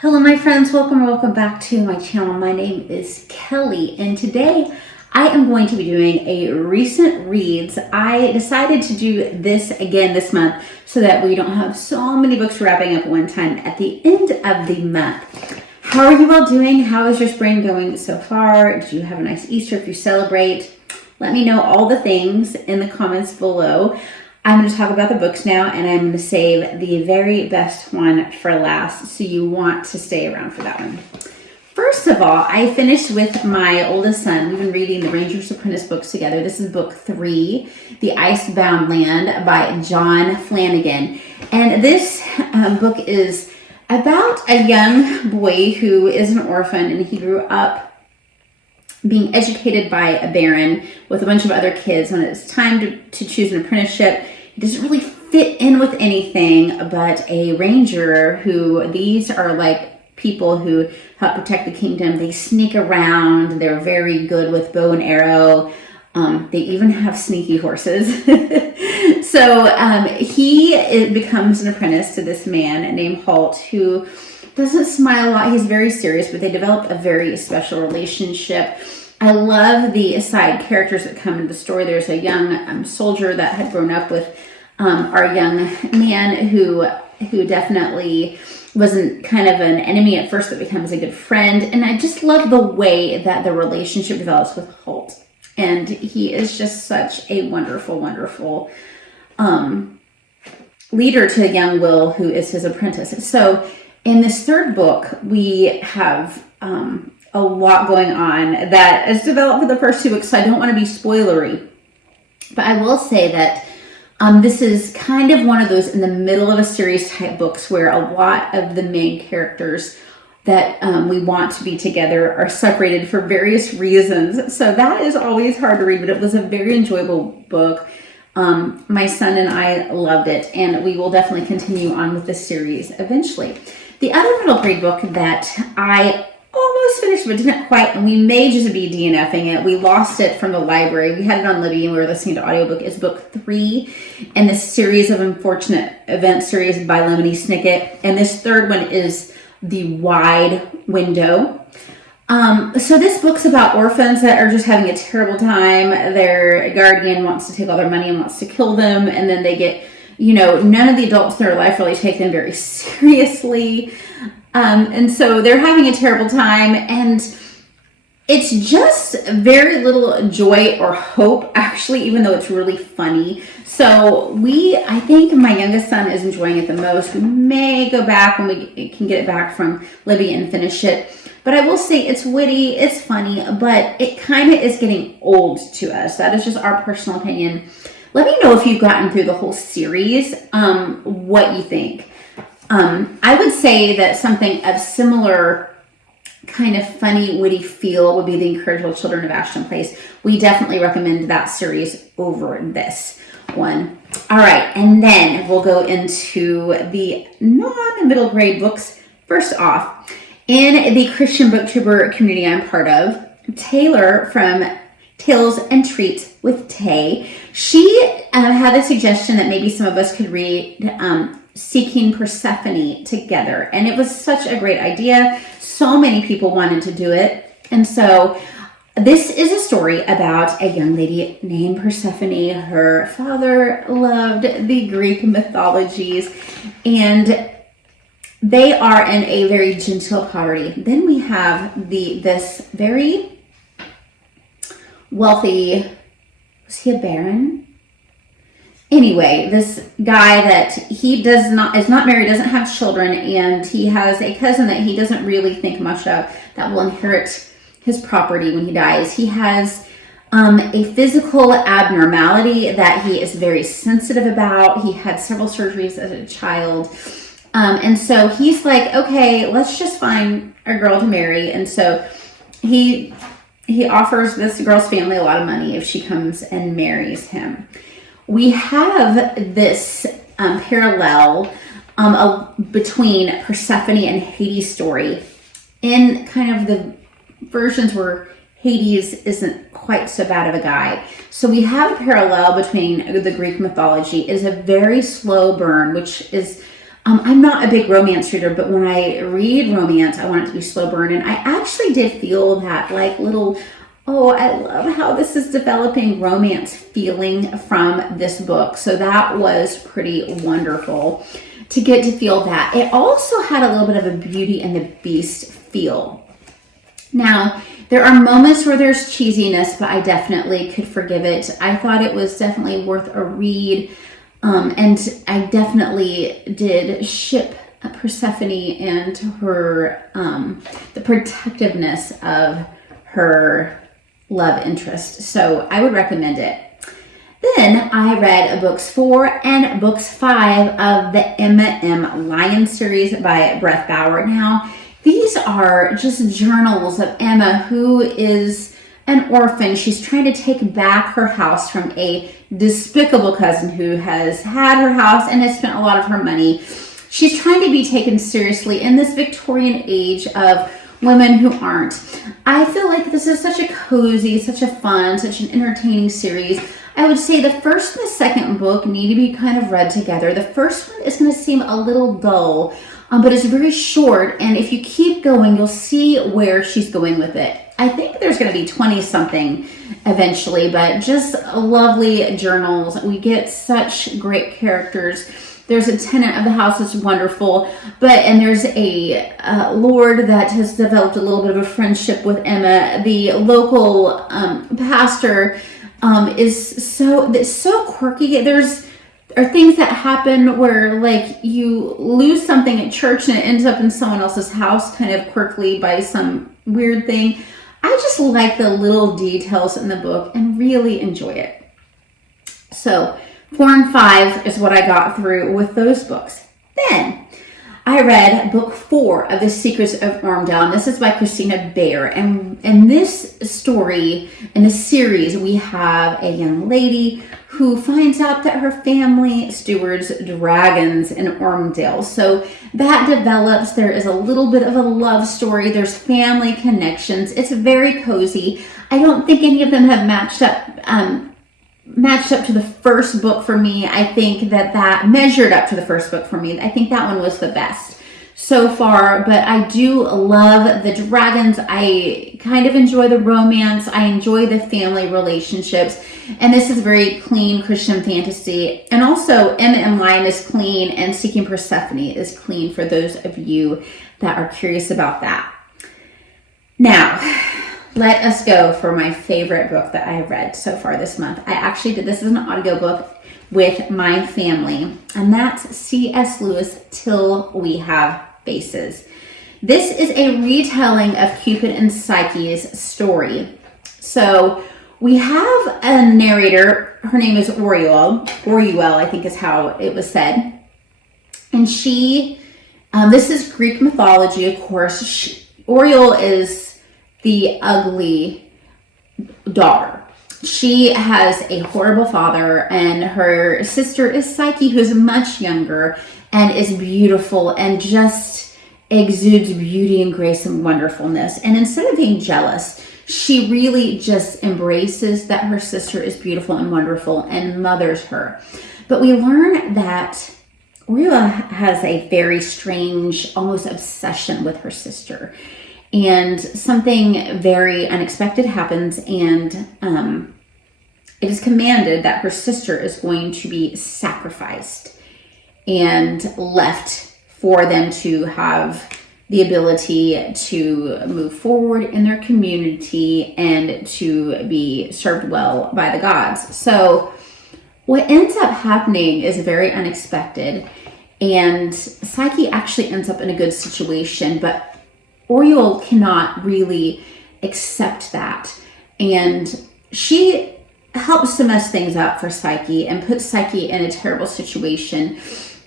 Hello my friends, welcome back to my channel. My name is Kelly and today I am going to be doing a recent reads. I decided to do this again this month so that we don't have so many books wrapping up one time at the end of the month. How are you all doing? How is your spring going so far? Did you have a nice Easter if you celebrate? Let me know all the things in the comments below. I'm going to talk about the books now, and I'm going to save the very best one for last, so you want to stay around for that one. First of all, I finished with my oldest son. We've been reading the Ranger's Apprentice books together. This is book 3, The Icebound Land by Flanagan. And this book is about a young boy who is an orphan, and he grew up being educated by a baron with a bunch of other kids. When it's time to choose an apprenticeship, he doesn't really fit in with anything but a ranger, who these are like people who help protect the kingdom. They sneak around. They're very good with bow and arrow. They even have sneaky horses. So he becomes an apprentice to this man named Holt, who doesn't smile a lot. He's very serious, but they developed a very special relationship. I love the side characters that come into the story. There's a young soldier that had grown up with our young man who definitely wasn't kind of an enemy at first, but becomes a good friend. And I just love the way that the relationship develops with Holt. And he is just such a wonderful, wonderful leader to young Will, who is his apprentice. So in this third book, we have a lot going on that is developed for the first 2 books, so I don't want to be spoilery. But I will say that this is kind of one of those in the middle of a series type books where a lot of the main characters that we want to be together are separated for various reasons. So that is always hard to read, but it was a very enjoyable book. My son and I loved it, and we will definitely continue on with this series eventually. The other middle grade book that I almost finished but didn't quite, and we may just be DNFing it. We lost it from the library. We had it on Libby and we were listening to audiobook. Is book 3 in this series of unfortunate events series by Lemony Snicket. And this third one is The Wide Window. So this book's about orphans that are just having a terrible time. Their guardian wants to take all their money and wants to kill them, and then they get, none of the adults in their life really take them very seriously. And so they're having a terrible time, and it's just very little joy or hope, actually, even though it's really funny. So I think my youngest son is enjoying it the most. We may go back when we can get it back from Libby and finish it. But I will say it's witty, it's funny, but it kind of is getting old to us. That is just our personal opinion. Let me know if you've gotten through the whole series, what you think. I would say that something of similar kind of funny, witty feel would be The Incorrigible Children of Ashton Place. We definitely recommend that series over this one. All right, and then we'll go into the non-middle grade books. First off, in the Christian booktuber community I'm part of, Taylor from Tales and Treats with Tay, she had a suggestion that maybe some of us could read Seeking Persephone together, and it was such a great idea. So many people wanted to do it, and so this is a story about a young lady named Persephone. Her father loved the Greek mythologies, and they are in a very genteel poverty. Then we have this very wealthy, was he a baron? Anyway, this guy that is not married, doesn't have children, and he has a cousin that he doesn't really think much of that will inherit his property when he dies. He has a physical abnormality that he is very sensitive about. He had several surgeries as a child. And so he's like, okay, let's just find a girl to marry. And so he offers this girl's family a lot of money if she comes and marries him. We have this parallel between Persephone and Hades' story in kind of the versions where Hades isn't quite so bad of a guy. So we have a parallel between the Greek mythology. It is a very slow burn, which is I'm not a big romance reader, but when I read romance, I want it to be slow burn. And I actually did feel that like little, oh, I love how this is developing romance feeling from this book. So that was pretty wonderful to get to feel that. It also had a little bit of a Beauty and the Beast feel. Now, there are moments where there's cheesiness, but I definitely could forgive it. I thought it was definitely worth a read. And I definitely did ship Persephone and her, the protectiveness of her love interest. So I would recommend it. Then I read books 4 and books 5 of the Emma M. Lyon series by Beth Baer. Now, these are just journals of Emma, who is an orphan. She's trying to take back her house from a despicable cousin who has had her house and has spent a lot of her money. She's trying to be taken seriously in this Victorian age of women who aren't. I feel like this is such a cozy, such a fun, such an entertaining series. I would say the first and the second book need to be kind of read together. The first one is going to seem a little dull, but it's very short, and if you keep going, you'll see where she's going with it. I think there's going to be 20-something eventually, but just lovely journals. We get such great characters. There's a tenant of the house that's wonderful, and there's a lord that has developed a little bit of a friendship with Emma. The local pastor is so quirky. There are things that happen where like you lose something at church and it ends up in someone else's house kind of quirkily by some weird thing. I just like the little details in the book and really enjoy it. So 4 and 5 is what I got through with those books. Then I read book 4 of The Secrets of Ormdale, and this is by Christina Baer. And in this story, in the series, we have a young lady who finds out that her family stewards dragons in Ormdale. So that develops. There is a little bit of a love story. There's family connections. It's very cozy. I don't think any of them have matched up to the first book for me. I think that measured up to the first book for me. I think that one was the best so far, but I do love the dragons. I kind of enjoy the romance. I enjoy the family relationships, and this is very clean Christian fantasy. And also Emma M. Lyon is clean, and Seeking Persephone is clean for those of you that are curious about that. Now, let us go for my favorite book that I have read so far this month. I actually did this as an audiobook with my family, and that's C.S. Lewis' Till We Have Faces. This is a retelling of Cupid and Psyche's story. So we have a narrator. Her name is Oruel, I think is how it was said. And she, this is Greek mythology, of course. Oruel is the ugly daughter. She has a horrible father, and her sister is Psyche, who's much younger and is beautiful and just exudes beauty and grace and wonderfulness. And instead of being jealous, she really just embraces that her sister is beautiful and wonderful and mothers her. But we learn that Oruel has a very strange, almost obsession with her sister. And something very unexpected happens, and it is commanded that her sister is going to be sacrificed and left for them to have the ability to move forward in their community and to be served well by the gods. So what ends up happening is very unexpected, and Psyche actually ends up in a good situation, but Oruel cannot really accept that, and she helps to mess things up for Psyche and puts Psyche in a terrible situation.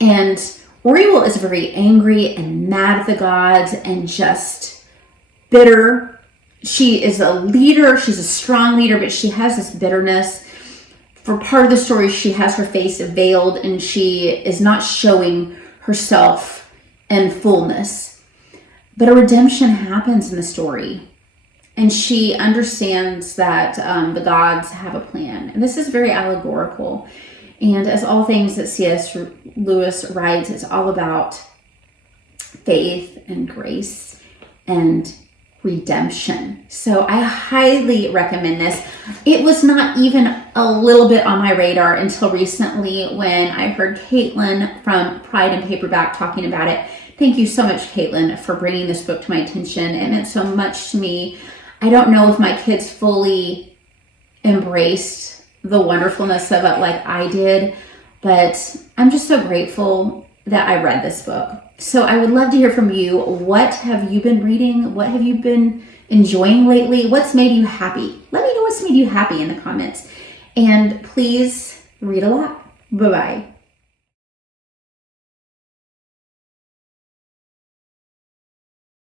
And Oruel is very angry and mad at the gods and just bitter. She is a leader. She's a strong leader, but she has this bitterness. For part of the story, she has her face veiled and she is not showing herself in fullness. But a redemption happens in the story. And she understands that the gods have a plan. And this is very allegorical. And as all things that C.S. Lewis writes, it's all about faith and grace and redemption. So I highly recommend this. It was not even a little bit on my radar until recently when I heard Caitlin from Pride and Paperback talking about it. Thank you so much, Caitlin, for bringing this book to my attention. It meant so much to me. I don't know if my kids fully embraced the wonderfulness of it like I did, but I'm just so grateful that I read this book. So I would love to hear from you. What have you been reading? What have you been enjoying lately? What's made you happy? Let me know what's made you happy in the comments. And please read a lot. Bye-bye.